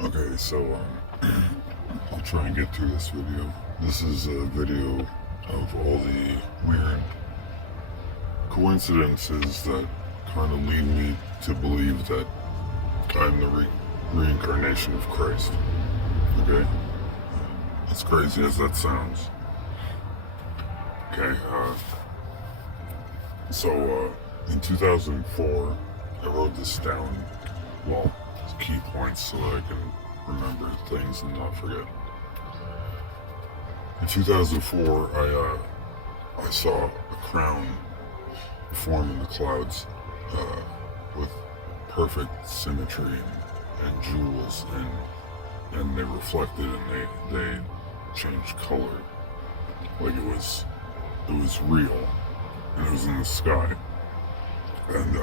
Okay, so I'll try and get through this video. This is a video of all the weird coincidences that kind of lead me to believe that I'm the reincarnation of Christ. Okay? As crazy as that sounds. Okay, in 2004, I wrote this down. Well, key points so that I can remember things and not forget. In 2004, I saw a crown form in the clouds with perfect symmetry and jewels, and they reflected and they changed color, like it was real, and it was in the sky. And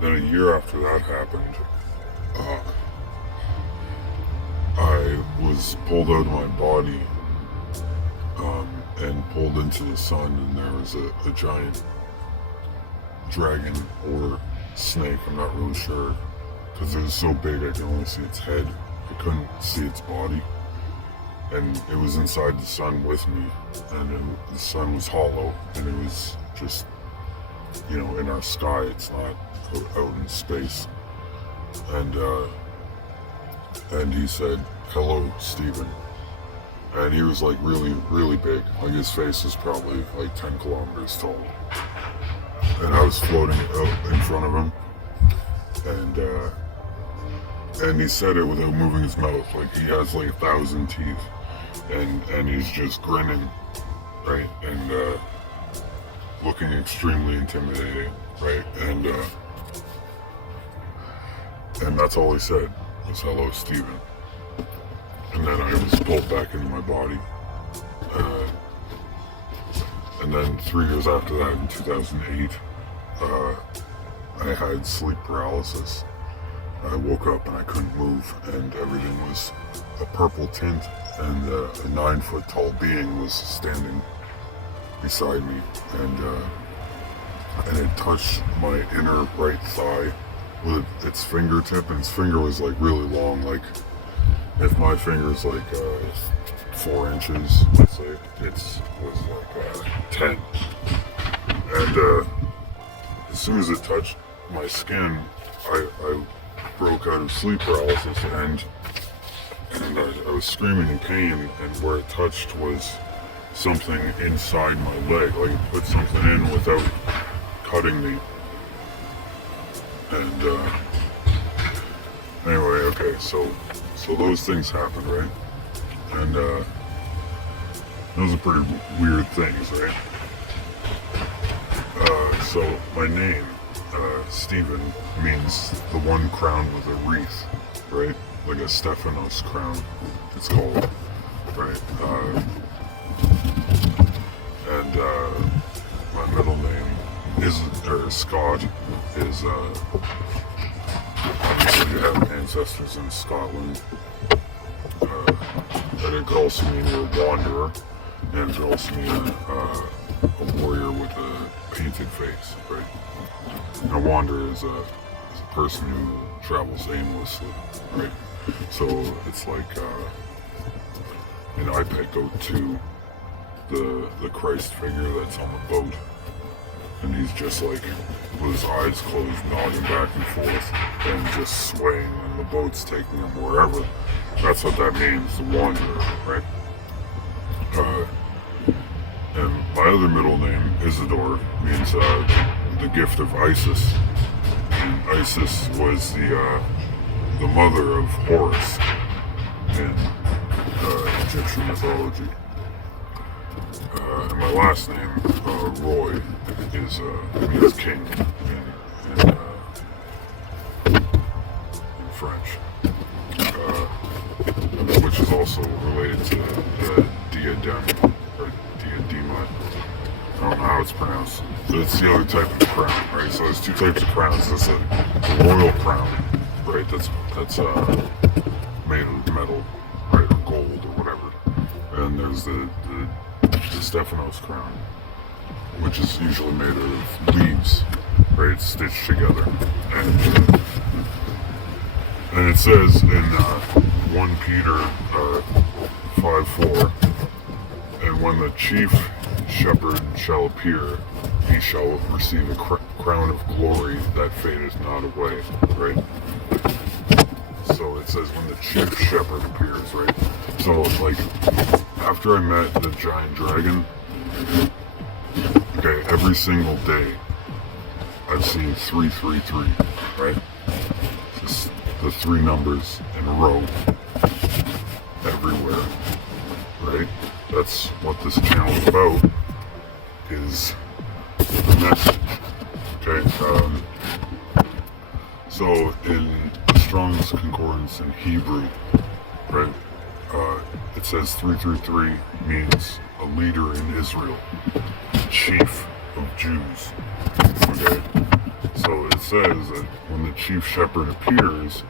then a year after that happened, I was pulled out of my body and pulled into the sun, and there was a giant dragon or snake, I'm not really sure, because it was so big I could only see its head. I couldn't see its body. And it was inside the sun with me, and the sun was hollow, and it was just, in our sky. It's not out in space. And he said, "Hello, Stephen." And he was like really, really big. Like his face was probably like 10 kilometers tall. And I was floating out in front of him. And he said it without moving his mouth. Like he has like 1,000 teeth. And he's just grinning, right? And looking extremely intimidating, right? And that's all he said was, "Hello, Stephen." And then I was pulled back into my body. And then 3 years after that, in 2008, I had sleep paralysis. I woke up and I couldn't move, and everything was a purple tint, and a 9-foot tall being was standing beside me, and it touched my inner right thigh with its fingertip, and its finger was like really long. Like if my finger's like 4 inches, let's say, it was like 10. And as soon as it touched my skin, I broke out of sleep paralysis, and I was screaming in pain, and where it touched was something inside my leg, like it put something in without cutting me. And anyway, okay, so those things happened, right? And those are pretty weird things, right? So my name, Stephen, means the one crowned with a wreath, right? Like a Stephanos crown, it's called, right? And my middle name Scott, is obviously you have ancestors in Scotland. And it could also mean you're a wanderer, and it could also mean a warrior with a painted face, right? And a wanderer is a person who travels aimlessly, right? So it's like I go to the Christ figure that's on the boat, and he's just like with his eyes closed, nodding back and forth, and just swaying, and the boat's taking him wherever. That's what that means, the wanderer, right? And my other middle name, Isidore, means the gift of Isis. And Isis was the mother of Horus in Egyptian mythology. And my last name, Roy, means king in French, which is also related to the diadem, or diadema. I don't know how it's pronounced, but it's the other type of crown, right? So there's two types of crowns. There's a royal crown, right? That's made of metal, right, or gold or whatever. And there's the Stephanos crown, which is usually made of leaves, right? It's stitched together. And And it says in 1 Peter 5:4, and when the chief shepherd shall appear, he shall receive a crown of glory that fadeth not away, right? So it says when the chief shepherd appears, right? So like after I met the giant dragon, okay, every single day I've seen 333, right? Just the 3 numbers in a row everywhere, right? That's what this channel is about, is the message, okay? So in the Strong's Concordance in Hebrew, right, it says 333 means a leader in Israel, chief of Jews, okay? So it says that when the chief shepherd appears,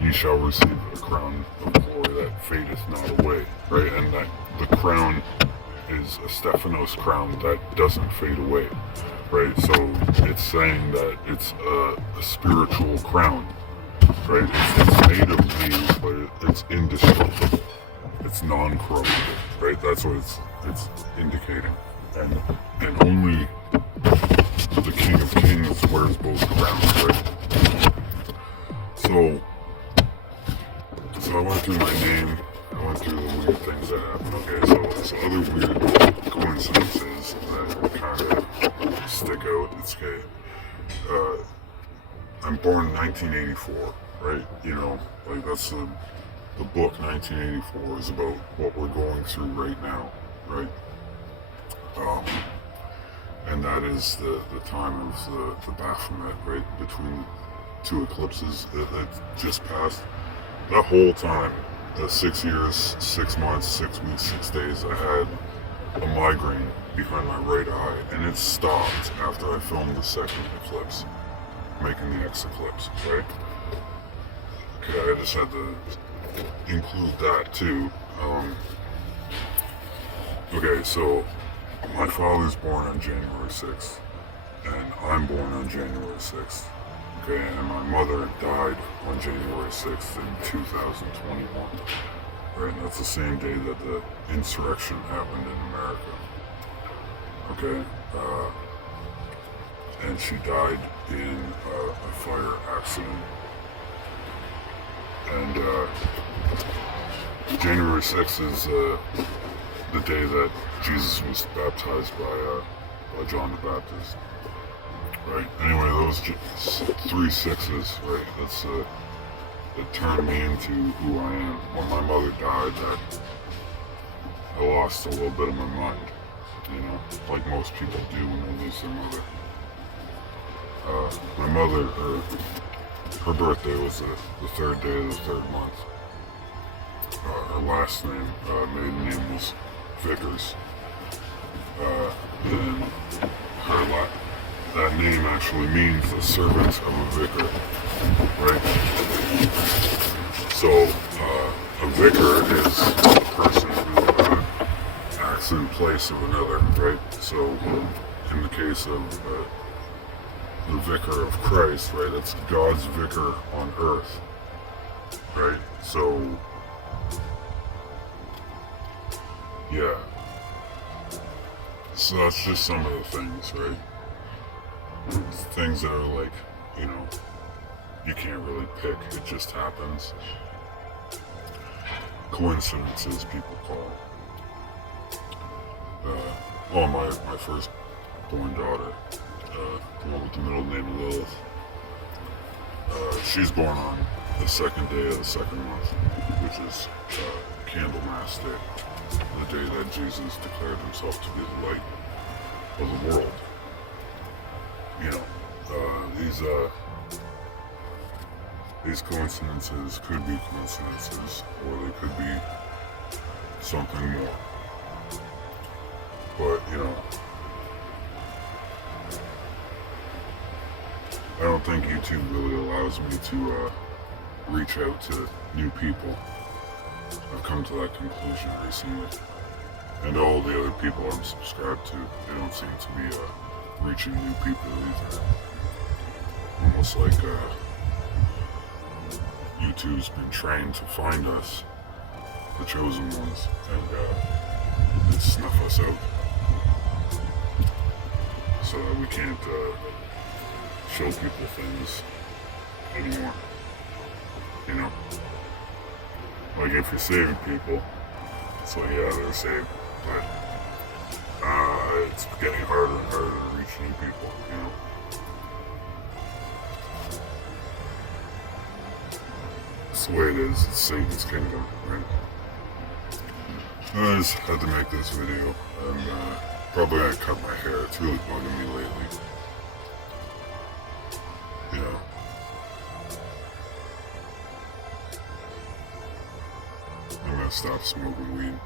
ye shall receive a crown of glory that fadeth not away, right? And that the crown is a Stephanos crown that doesn't fade away, right? So it's saying that it's a spiritual crown, right? It's made of leaves, but it's indestructible. It's non-corruptible, right? That's what it's indicating. And only the King of Kings wears both crowns, right? So I went through my name. I went through the weird things that happened. Okay, so other weird coincidences that kind of stick out. It's okay. I'm born in 1984, right? You know, like that's the book 1984 is about what we're going through right now, right? And that is the time of the Baphomet, right? Between the 2 eclipses that just passed. That whole time, the 6 years, 6 months, 6 weeks, 6 days, I had a migraine behind my right eye, and it stopped after I filmed the 2nd eclipse, making the X eclipse, right? Okay, I just had to include that too. Okay, so my father's born on January 6th, and I'm born on January 6th. Okay, and my mother died on January 6th in 2021. Right, and that's the same day that the insurrection happened in America. Okay, and she died in a fire accident. And January 6th is the day that Jesus was baptized by John the Baptist. Right. Anyway, those 3 sixes, right? That's that turned me into who I am. When my mother died, that I lost a little bit of my mind. You know, like most people do when they lose their mother. My mother, her birthday was the 3rd day of the 3rd month. Her last name, maiden name was Vickers. And that name actually means the servant of a vicar, right? So, a vicar is a person who acts in place of another, right? So, in the case of the vicar of Christ, right, it's God's vicar on earth, right? So, yeah. So that's just some of the things, right? Things that are like, you know, you can't really pick, it just happens. Coincidences, people call it. My first born daughter, the one with the middle name of Lilith, she's born on the 2nd day of the 2nd month, which is Candlemas Day, the day that Jesus declared himself to be the light of the world. You know, these coincidences could be coincidences, or they could be something more. But, you know, I don't think YouTube really allows me to reach out to new people. I've come to that conclusion recently. And all the other people I'm subscribed to, they don't seem to be reaching new people either. Almost like who's been trained to find us, the chosen ones, and snuff us out. So that we can't show people things anymore. You know? Like if you're saving people, it's like, yeah, they're saved. But it's getting harder and harder to reach new people, you know? It's the way it is. It's Satan's kingdom, right? I just had to make this video. I'm probably gonna cut my hair. It's really bugging me lately. You know. I'm gonna stop smoking weed.